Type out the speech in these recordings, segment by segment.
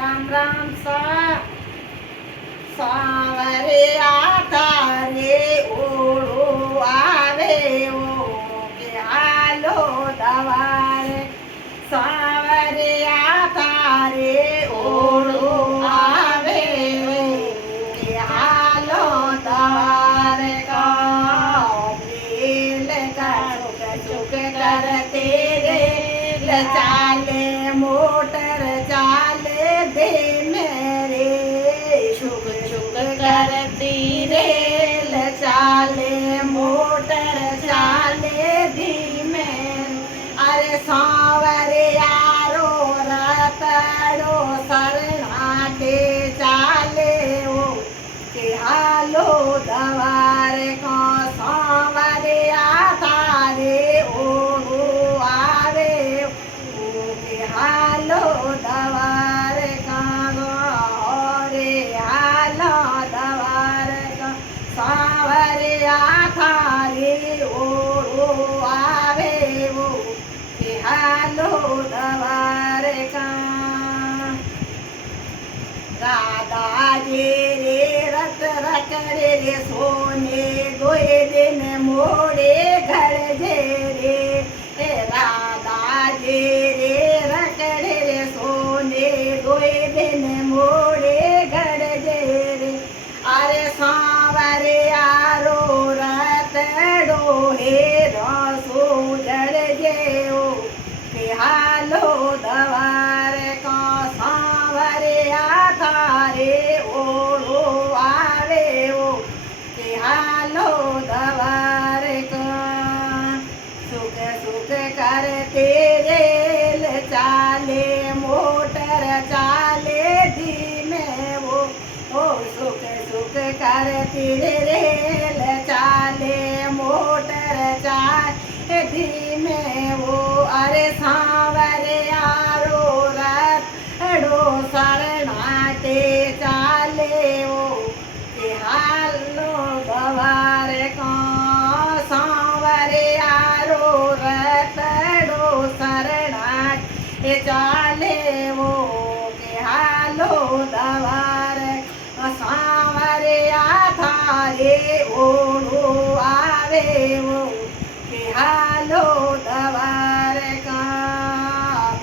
રામ રામ સાવરે આધારે ઓળો આવે ઓ કે હાલો દવારે સાવરે આધારે ઓળો આવે ઓ કે હાલો દવારે કાબેલ ચુક ચુક કરતે રે ચાલે મોટર ચાલે દે મેરે શુક શુક કરતી રેલ ચાલે મોટર ચાલે ધીમે અરે સાવરે યારો રતડો શરણાટે ચાલે ઓ કે હાલો દવારે કો સાવરે આધારે ઓળો આવે હાલો દવારે કાગો રે હાલો દવારે કા સાવરે આધારે ઓળો આવે ઓ કે હાલો દવારે કા દાદાજી રે રત રકડે રે સોને ગોય દિન મોડે ઘર જે રે હે દાદાજી રે રકડે રે સોને ગોય દિન મોડે ઘર જે રે અરે સાવરે આરો રતડો હે રસો જડ જેવો કે હાલો દવારે કા સાવરે આધારે ઓળો આવે ઓ કે હાલો દવારે કા સુખ સુખ કરતે રેલ ચાલે મોટર ચાલે ધીમે ઓ સુખ સુખ કરતી રેલ ચાલે મોટર ચાલે ધીમે ઓ અરે સાવરે આરો રતડો શરણાટે ચાલે ઓ કે હાલો દવારે કા સાવરે આરો રતડો શરણાટે ચાલે ઓ કે હાલો દવારે સાવરે આધારે ઓળો આવે ઓ કે હાલો દવારે કા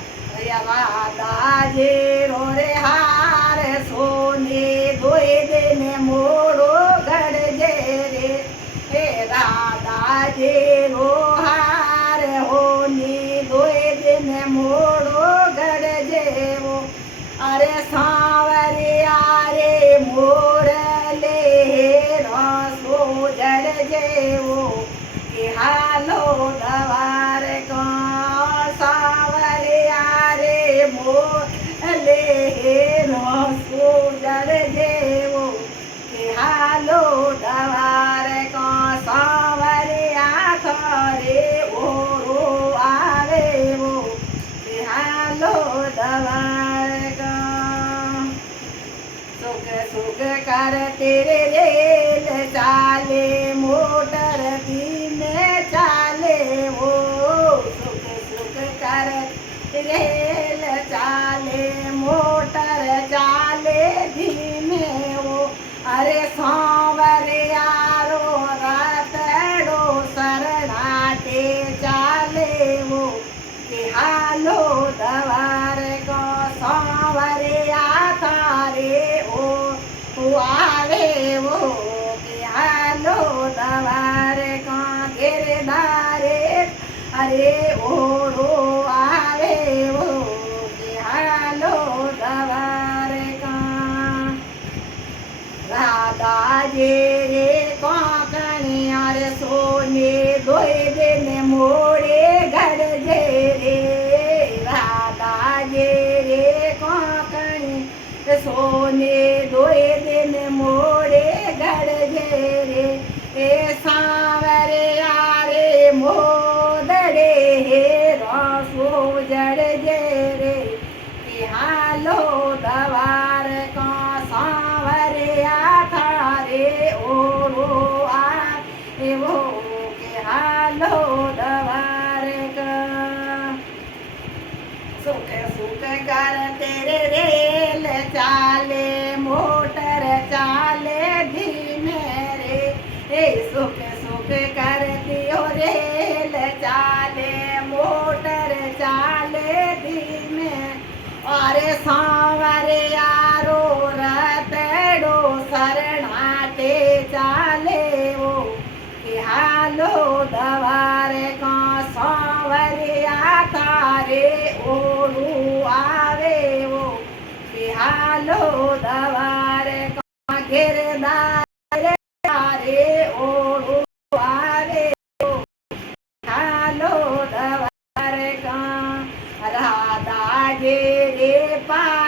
દાદાજે રો રે હાર સોને ધોઈ દેને મોડો ઘડજે રે હે દાદાજે રો હાર હોની ધોઈ દેને મોડો ઘડજે ઓ અરે સાવરે આરે મોરલે રસો જડજે ઓ કે હાલો દવારે કા સાવરે આરે મોરલે રસો જડજે ઓ કે હાલો દવારે કા સાવરે આધારે ઓળો આવે ઓ કે હાલો દવારે કા સુખ સુખ કરતે રેલ ચાલે મોટર ધીમે ચાલે ઓ સુખ સુખ કરતે રેલ ચાલે મોટર ચાલે ધીમે ઓ અરે સાવરે આરો રતડો શરણાટે ચાલે ઓ કે હાલો દવારે કો સાવરે આધારે ઓ આવે ઓ કે હાલો દવારે કા ઘેરદારે અરે ઓળો આવે ઓ કે હાલો દવારે કા દાદાજે રે કાકણિયા રે સોને ધોઈ દેને મોડે ઘર જે રે દાદાજે રે કાકણી સોને ધોઈ દેને મોડે ઘર જે રે એ સાવરે આરે મોદડે હે રસો જડ જે રે કે હાલો દવારે કા સાવરે આધારે ઓળો એવો કે હાલો દવારે કા સુખ સુખ કરતે રેલ અરે સાવરે યારો રતડો શરણાટે ચાલેવો કે હાલો દવારે કા સાવરિયા તારે ઓળું આવેવો કે હાલો દવારે કા ઘેરદાર તારે ઓળું આવેવો હાલો દવારે કા રાધા જે રે પા